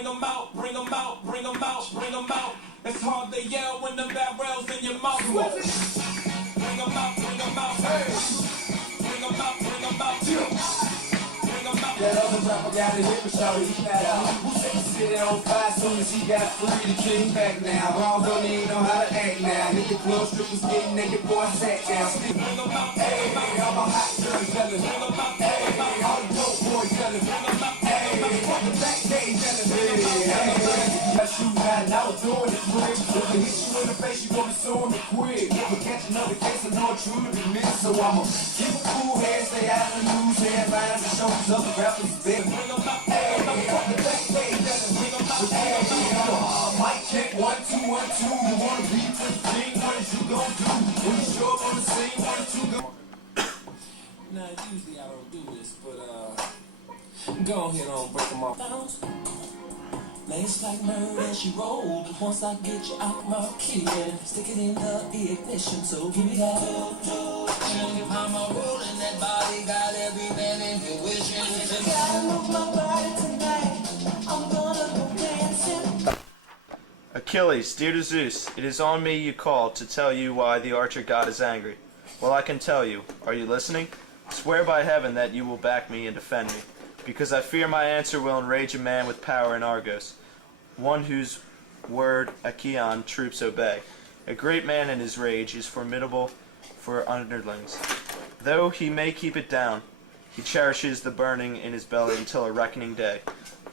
bring 'em out, bring 'em out, bring 'em out, bring 'em out. It's hard to yell when the barrel's in your mouth. Bring 'em out, bring 'em out, hey. Bring 'em out, bring 'em out, bring 'em out. That other rapper got a hit, but y'all eat that out. Who said he sit on fire soon as he got free to kick back now? Wrong don't even know how to act now. Hit the club, strippers getting naked, boy, sat down. Hey, I'm a hot girl yelling. Hey, all the dope boys yelling. Hey, fuck the backstage yelling. Hey, I shoot high, and I was doing it quick. If I hit you in the face, you gonna be suing me quick. If I catch another case, I know it's true to be missed. So I'ma keep a cool head, stay out of the news headlines, and show these other rappers big. Hey, fuck the backstage yelling. Hey, mic check, 1, 2, 1, 2. You wanna be with the king? What is you gonna do? When you show up on the scene, 1, 2, go. Now, usually I don't do this, but go ahead on, break them off. Lace like murder, she rolled. Once I get you out my key, stick it in the ignition. So give me that. I'm a rolling that body, got every man in here wishing. Gotta move my body tonight. I'm gonna go dancing. Achilles, dear to Zeus, it is on me you call to tell you why the archer god is angry. Well, I can tell you. Are you listening? Swear by heaven that you will back me and defend me, because I fear my answer will enrage a man with power in Argos, one whose word Achaean troops obey. A great man in his rage is formidable for underlings. Though he may keep it down, he cherishes the burning in his belly until a reckoning day.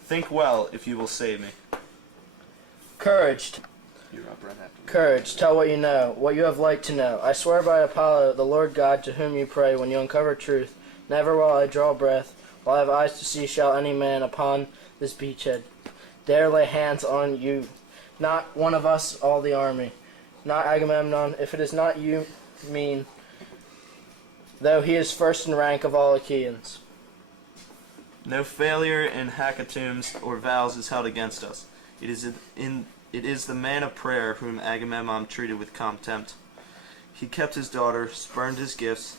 Think well if you will save me. Courage. Courage, tell what you know, what you have like to know. I swear by Apollo, the Lord God to whom you pray, when you uncover truth, never while I draw breath, while I have eyes to see, shall any man upon this beachhead dare lay hands on you. Not one of us, all the army. Not Agamemnon, if it is not you, mean, though he is first in rank of all Achaeans. No failure in hecatombs or vows is held against us. It is the man of prayer whom Agamemnon treated with contempt. He kept his daughter, spurned his gifts.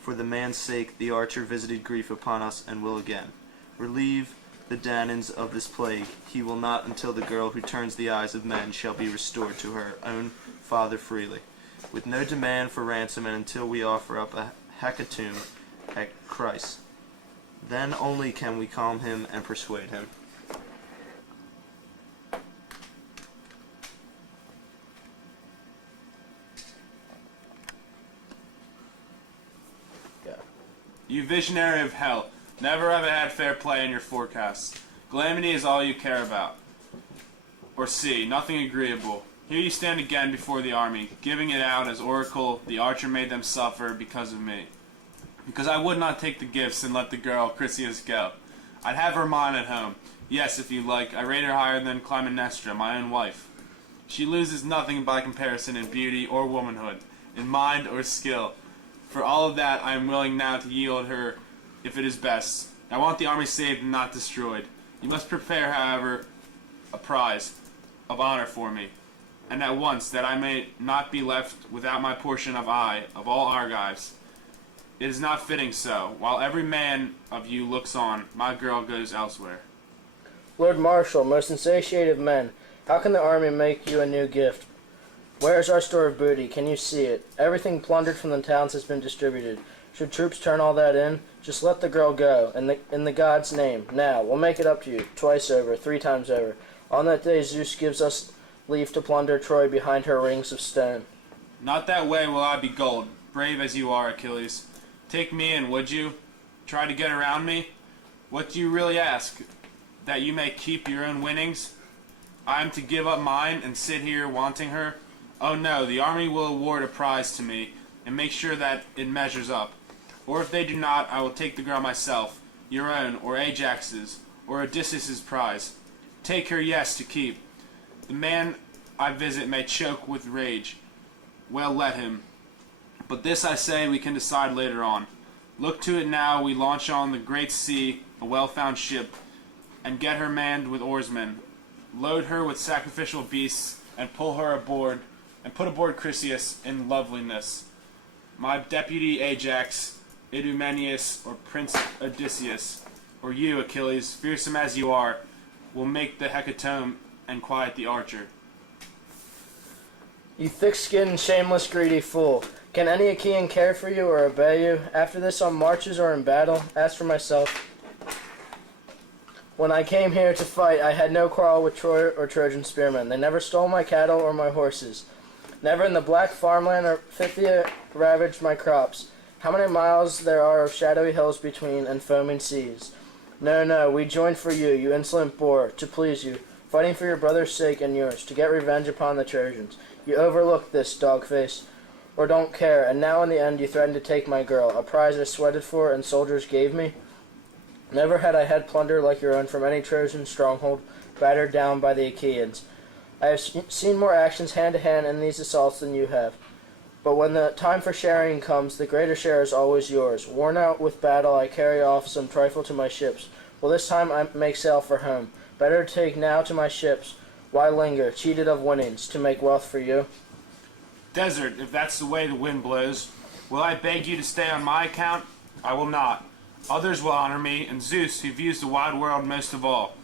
For the man's sake the archer visited grief upon us, and will again relieve the Danaans of this plague. He will not until the girl who turns the eyes of men shall be restored to her own father freely, with no demand for ransom, and until we offer up a hecatomb at Christ. Then only can we calm him and persuade him. You visionary of hell, never have I had fair play in your forecasts. Calamity is all you care about, or see, nothing agreeable. Here you stand again before the army, giving it out as oracle, the archer made them suffer because of me. Because I would not take the gifts and let the girl, Chryseis, go. I'd have her mine at home. Yes, if you like, I rate her higher than Clytemnestra, my own wife. She loses nothing by comparison in beauty or womanhood, in mind or skill. For all of that, I am willing now to yield her if it is best. I want the army saved and not destroyed. You must prepare, however, a prize of honor for me, and at once, that I may not be left without my portion of all Argives. It is not fitting so. While every man of you looks on, my girl goes elsewhere. Lord Marshal, most insatiate of men, how can the army make you a new gift? Where is our store of booty? Can you see it? Everything plundered from the towns has been distributed. Should troops turn all that in? Just let the girl go, in the god's name. Now, we'll make it up to you, twice over, 3 times over. On that day Zeus gives us leave to plunder Troy behind her rings of stone. Not that way will I be gold, brave as you are, Achilles. Take me in, would you? Try to get around me? What do you really ask? That you may keep your own winnings? I am to give up mine and sit here wanting her? Oh no, the army will award a prize to me, and make sure that it measures up. Or if they do not, I will take the girl myself, your own, or Ajax's, or Odysseus' prize. Take her, yes, to keep. The man I visit may choke with rage. Well, let him. But this I say we can decide later on. Look to it now we launch on the great sea, a well-found ship, and get her manned with oarsmen. Load her with sacrificial beasts, and pull her aboard, and put aboard Chryseis in loveliness. My deputy Ajax, Idomeneus, or Prince Odysseus, or you, Achilles, fearsome as you are, will make the hecatomb and quiet the archer. You thick-skinned, shameless, greedy fool. Can any Achaean care for you or obey you? After this on marches or in battle? As for myself, when I came here to fight, I had no quarrel with Troy or Trojan spearmen. They never stole my cattle or my horses. Never in the black farmland or Phthia ravaged my crops. How many miles there are of shadowy hills between and foaming seas? No, no, we joined for you, you insolent boor, to please you, fighting for your brother's sake and yours, to get revenge upon the Trojans. You overlooked this, dog-face, or don't care, and now in the end you threaten to take my girl, a prize I sweated for and soldiers gave me? Never had I had plunder like your own from any Trojan stronghold, battered down by the Achaeans. I have seen more actions hand-to-hand in these assaults than you have. But when the time for sharing comes, the greater share is always yours. Worn out with battle, I carry off some trifle to my ships. Well, this time I make sail for home. Better take now to my ships. Why linger, cheated of winnings, to make wealth for you? Desert, if that's the way the wind blows. Will I beg you to stay on my account? I will not. Others will honor me, and Zeus, who views the wide world most of all.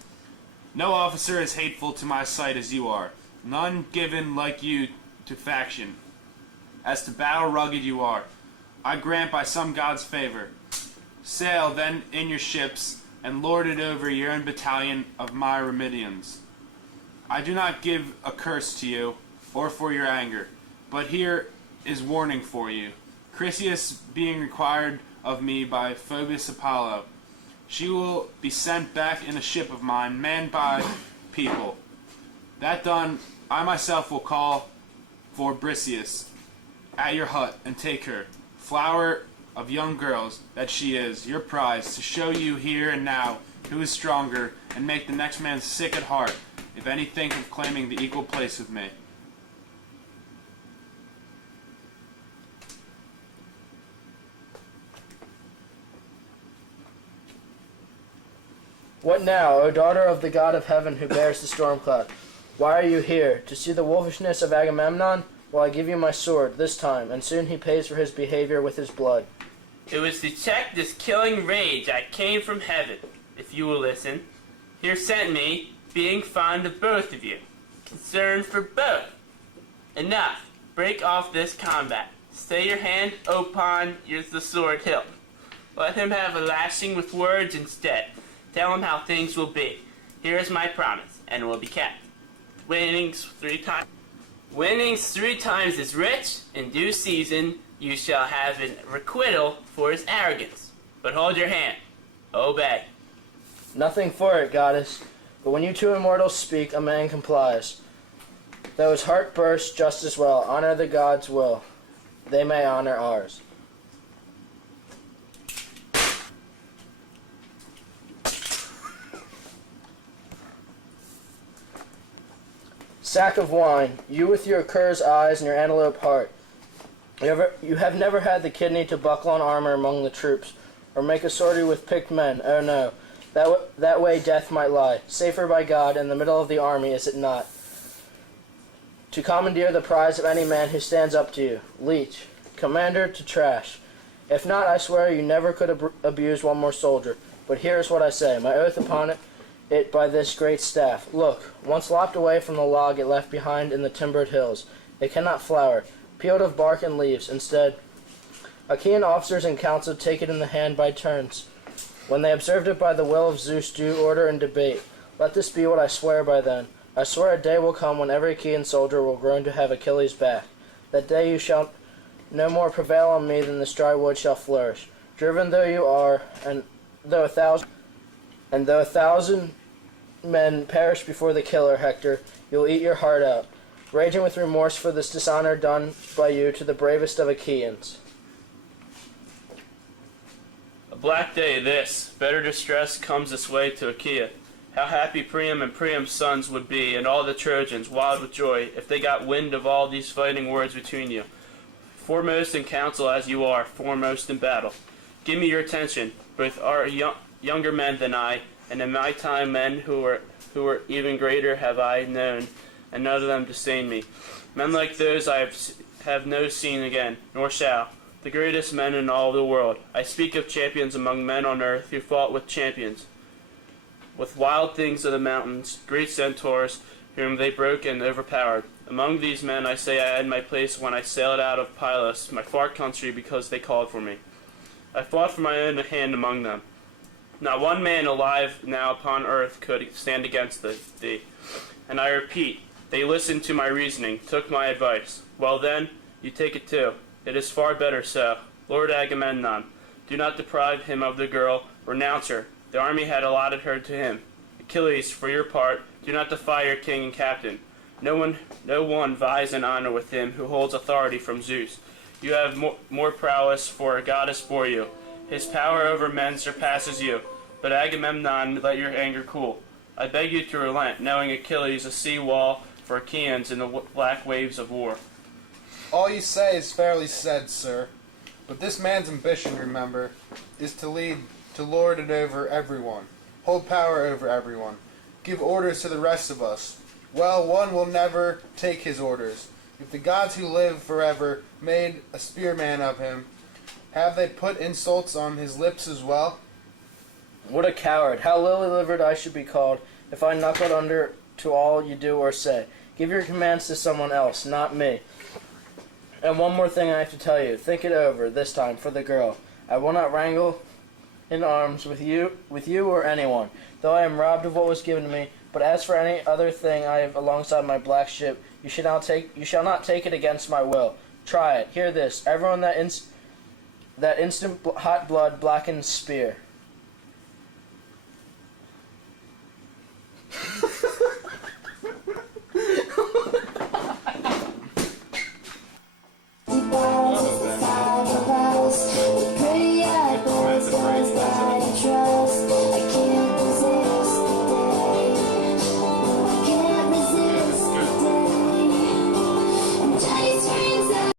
No officer as hateful to my sight as you are. None given like you to faction. As to battle rugged you are. I grant by some god's favor. Sail then in your ships, and lord it over your own battalion of Myrmidons. I do not give a curse to you, or for your anger, but here is warning for you. Chryseis being required of me by Phoebus Apollo, she will be sent back in a ship of mine, manned by people. That done, I myself will call for Briseis at your hut and take her, flower of young girls that she is, your prize, to show you here and now who is stronger, and make the next man sick at heart, if any think of claiming the equal place with me. What now, O daughter of the god of heaven who bears the storm cloud? Why are you here? To see the wolfishness of Agamemnon? Well, I give you my sword, this time, and soon he pays for his behavior with his blood. It was to check this killing rage I came from heaven, if you will listen. Here sent me, being fond of both of you, concerned for both. Enough, break off this combat. Stay your hand upon the sword hilt. Let him have a lashing with words instead. Tell him how things will be. Here is my promise, and it will be kept. Winnings 3 times. Winnings 3 times as rich. In due season, you shall have a requital for his arrogance. But hold your hand. Obey. Nothing for it, goddess. But when you two immortals speak, a man complies. Though his heart bursts just as well, honor the gods' will. They may honor ours. Sack of wine, you with your cur's eyes and your antelope heart. You have never had the kidney to buckle on armor among the troops, or make a sortie with picked men. Oh no, that way death might lie. Safer by God in the middle of the army, is it not? To commandeer the prize of any man who stands up to you. Leech, commander to trash. If not, I swear you never could abuse one more soldier. But here is what I say, my oath upon it by this great staff. Look, once lopped away from the log it left behind in the timbered hills. It cannot flower, peeled of bark and leaves. Instead, Achaean officers in council take it in the hand by turns. When they observed it by the will of Zeus, due order and debate. Let this be what I swear by then. I swear a day will come when every Achaean soldier will groan to have Achilles back. That day you shall no more prevail on me than this dry wood shall flourish. Driven though you are, and though a thousand men perish before the killer, Hector, you'll eat your heart out, raging with remorse for this dishonor done by you to the bravest of Achaeans. A black day this. Better distress comes this way to Achaea. How happy Priam and Priam's sons would be, and all the Trojans, wild with joy, if they got wind of all these fighting words between you. Foremost in council as you are, foremost in battle. Give me your attention. Both are younger men than I, and in my time men who were even greater have I known, and none of them disdain me. Men like those I have no seen again, nor shall. The greatest men in all the world. I speak of champions among men on earth who fought with champions. with wild things of the mountains, great centaurs, whom they broke and overpowered. Among these men I say I had my place when I sailed out of Pylos, my far country, because they called for me. I fought for my own hand among them. Not one man alive now upon earth could stand against thee. And I repeat, they listened to my reasoning, took my advice. Well then, you take it too. It is far better so. Lord Agamemnon, do not deprive him of the girl, renounce her. The army had allotted her to him. Achilles, for your part, do not defy your king and captain. No one vies in honor with him who holds authority from Zeus. You have more prowess, for a god is for you. His power over men surpasses you. But Agamemnon, let your anger cool. I beg you to relent, knowing Achilles a sea wall for Achaeans in the black waves of war. All you say is fairly said, sir. But this man's ambition, remember, is to lord it over everyone, hold power over everyone, give orders to the rest of us. Well, one will never take his orders. If the gods who live forever made a spearman of him, have they put insults on his lips as well? What a coward! How lily-livered I should be called if I knuckled under to all you do or say. Give your commands to someone else, not me. And one more thing I have to tell you. Think it over, this time, for the girl. I will not wrangle in arms with you or anyone, though I am robbed of what was given to me. But as for any other thing I have alongside my black ship, you shall not take it against my will. Try it. Hear this. Everyone that instant hot blood blackened spear.